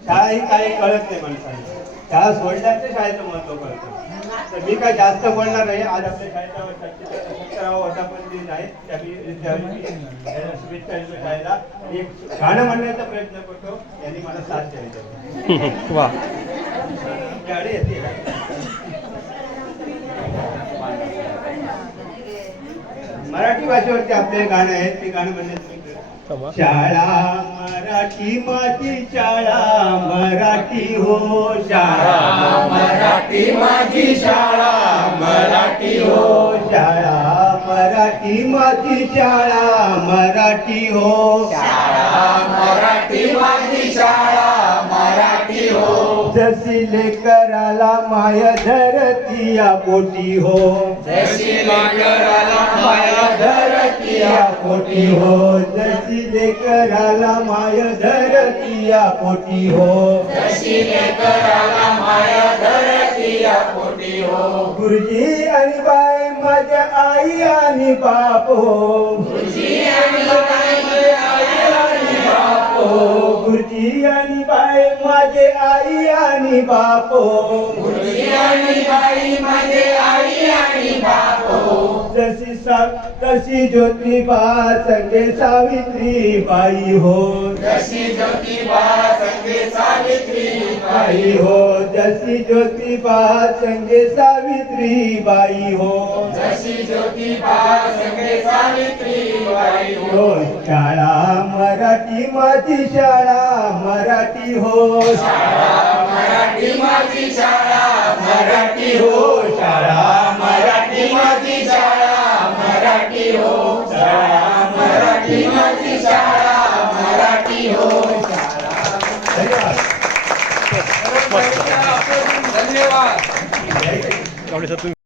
शाळा ही काही कळत नाही माणसाला. शाळा सोडल्याच शाळेचं महत्व कळतं. तर मी काय जास्त बोलणार नाही. आज आपल्या शाळेचा 17वा वर्धापन आहे. शुभेच्छा शाळेला. एक गाणं म्हणण्याचा प्रयत्न करतो. यांनी मला साथ द्यायची. वा गाडी येते. मराठी भाषेवरती आपले गाणं आहे. ते गाणं म्हणण्याचं शाळा मराठी माझी शाळा मराठी हो शाळा मराठी माझी शाळा मराठी हो शाळा मराठी माझी शाळा मराठी हो शाळा मराठी माझी शाळा मराठी हो जशी लेकराला माय धरती या पोटी हो जशी लेकराला माया धरती या पोटी हो जशी लेकराला माय धरती या पोटी हो जशी लेकराला माया धरती या पोटी हो गुरुजी आणि बाई माझ्या आई आणि बाप हो गुरुजी आणि बाई माझ्या आई आणि बाप हो गुरुजी आणि बाई माझे आई आणि बाप हो गुरुजी आणि बाई माझे आई आणि बाप हो तशी ज्योतिबा संगे सावित्री बाई हो जशी ज्योतिबा संगे सावित्री बाई हो जशी ज्योतिबा संगे सावित्री बाई हो जशी ज्योतिबा संगे सावित्री बाई हो शाळा मराठी माझी शाळा मराठी हो शाळा मराठी माझी शाळा मराठी हो शाळा मराठी माझी शाळा मराठी हो शाळा मराठी माझी शाळा मराठी हो धन्यवाद. धन्यवाद.